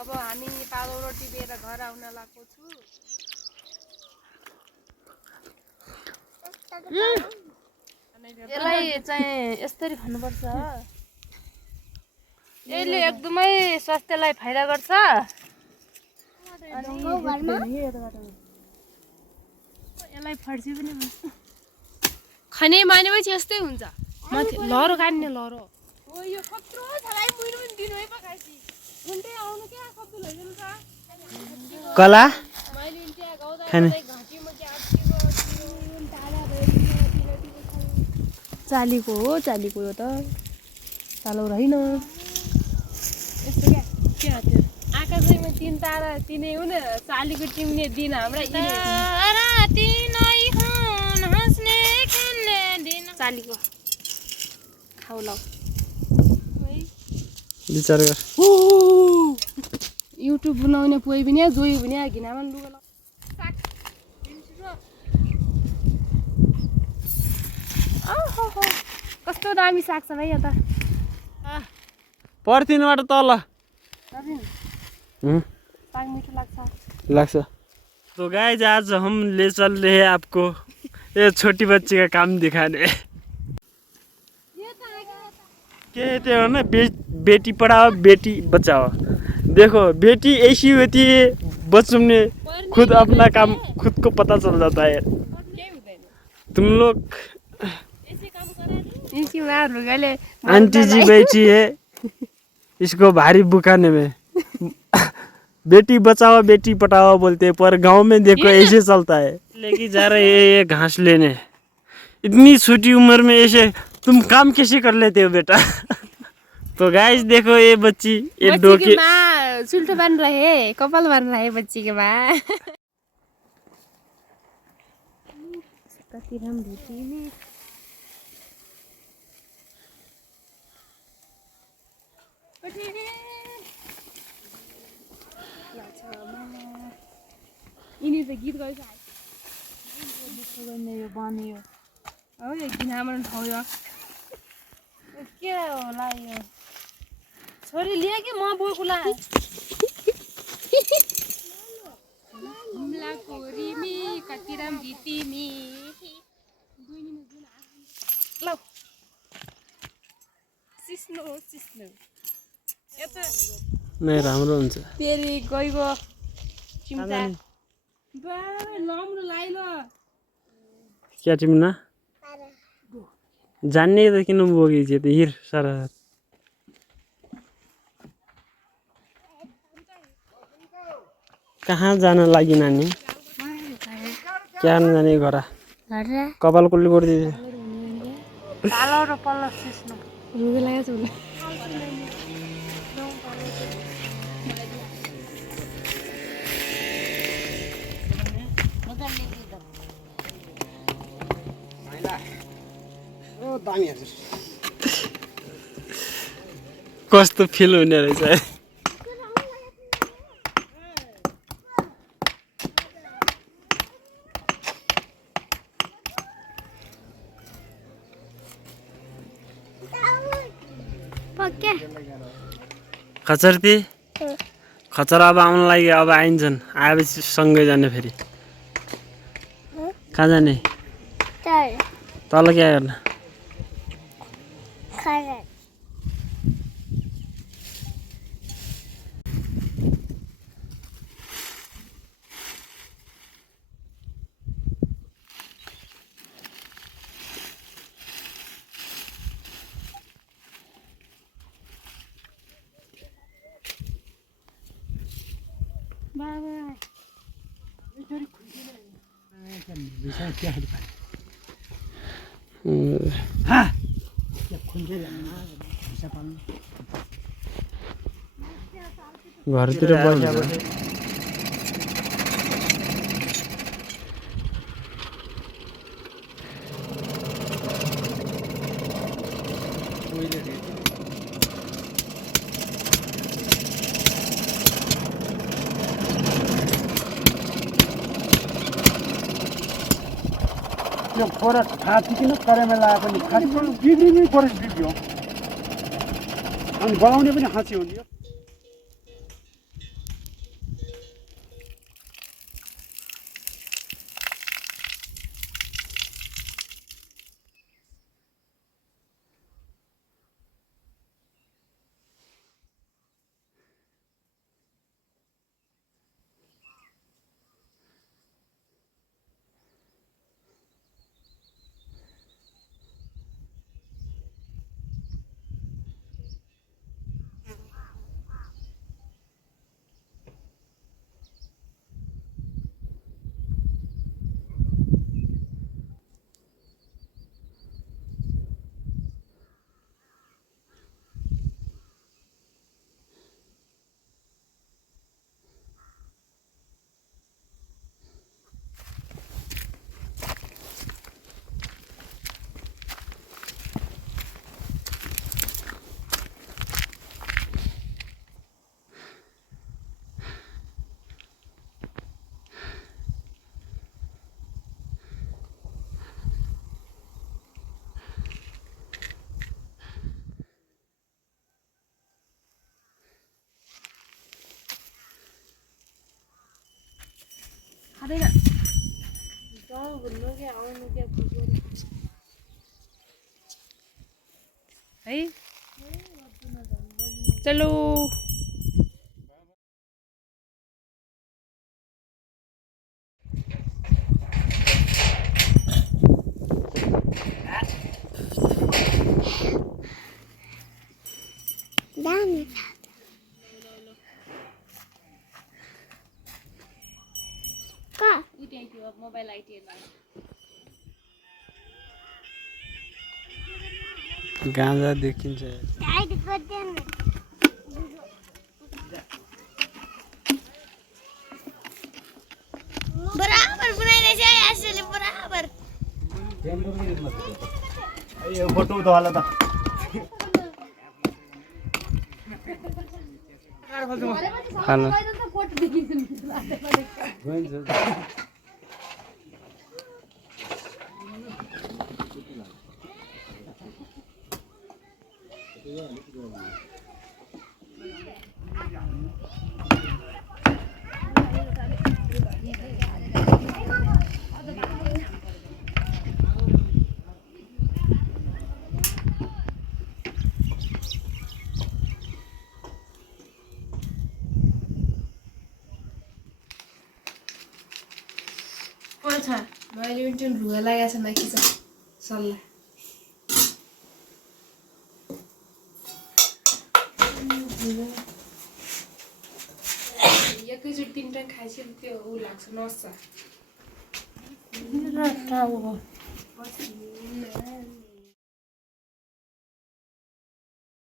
अब हामी पालो रोटी दिएर घर आउन लागेको छु। यसलाई चाहिँ यसरी खानुपर्छ। यसले एकदमै स्वास्थ्यलाई फाइदा गर्छ। यसलाई फर्सी पनि भन्छ। खाने मानेपछि यस्तै हुन्छ। माथि लहरो खाने लहरो। ओ यो कत्रो छलाई मुइरो पनि दिनु है पकासी। उन्टे आउनु क्या कति लैजानु का? कला मैले इन्टिया गाउँदा खाने घाँटीमा के आटिको ताला चालीको हो, चालीको यो त चालो रहेन। यस्तो क्या त्यो आकाशैमा तीन तारा तिनै हुन चालीको टिम्ने दिन हाम्रा चालीको खाउ ल विचार गर। युट्युब बनाउने पोइ पनि जोइ पनि घिनामा लुगा ल कस्तो दामी साग छ भाइ यता पर्थिनबाट तल साग मिठो लाग्छ। तो गाइस आज हम ले चल रहे हैं आपको ये छोटी बच्ची का काम दिखाने। कहते हो ना बेटी पढ़ाओ बेटी बचाओ। देखो बेटी ऐसी होती है बच्चों ने खुद अपना काम खुद को पता चल जाता है। तुम लोग आंटी जी बैठी है इसको भारी बुखाने में। बेटी बचाओ बेटी पढ़ाओ बोलते हैं पर गांव में देखो ऐसे चलता है। लेके जा रहे हैं ये घास लेने। इतनी छोटी उम्र में ऐसे तुम काम कैसे कर लेते हो बेटा? तो गाइस देखो ये बच्ची ये डोके सुल्टो बन रहे कपाल बन रहे बच्ची के माँ। यिनी त गीत गाइछ गर्ने यो बन्यो हो यो घिनामा ठाउँ यो के होला यो छोरी लिए कि म बोकु ला हुम्लाको रिमी कति राम्री तिमी ल सिस्नो सिस्नो यता नहीं राम्रो हुन्छ। फेरि गइगयो चिम्टा बा राम्रो लाइलो क्या टिम्ना जान्ने त किन बोकी चाहिँ त हिर सारा कहाँ जान लागि नानी क्या जाने घरा कपाल कसले गरिदियो पालो र पल्लो सिस्नो रुगे लागेछ होला कस्तो फिल हुने रहेछ है। खचरती खचर अब आउन लागि अब आइन्छन् आएपछि सँगै जाने फेरि कहाँ जाने तल क्या गर्न घरतिर बस्छ त्यो फरेस्ट खाँचिकन करेमा लाए पनि खाँची बिग्रिनै फरेस्ट बिग्रियो अनि बनाउने पनि खाँची हो नि यो खाँदैन जाऊ घुम्नु के आउनु के है चलो दामी का मोबाइल आइटिएन गाँजा देखिन्छ टाइट गर्दैन बराबर बनाइरहेछ है आशुले बराबर यो फोटो उठा होला त खाना छ मैले पनि त्यो ढुवा लागेको छ माथि छ सल्लाह एकैचोटि 3 टाइम खाइसकेपछि त्यो ऊ लाग्छ नस्छ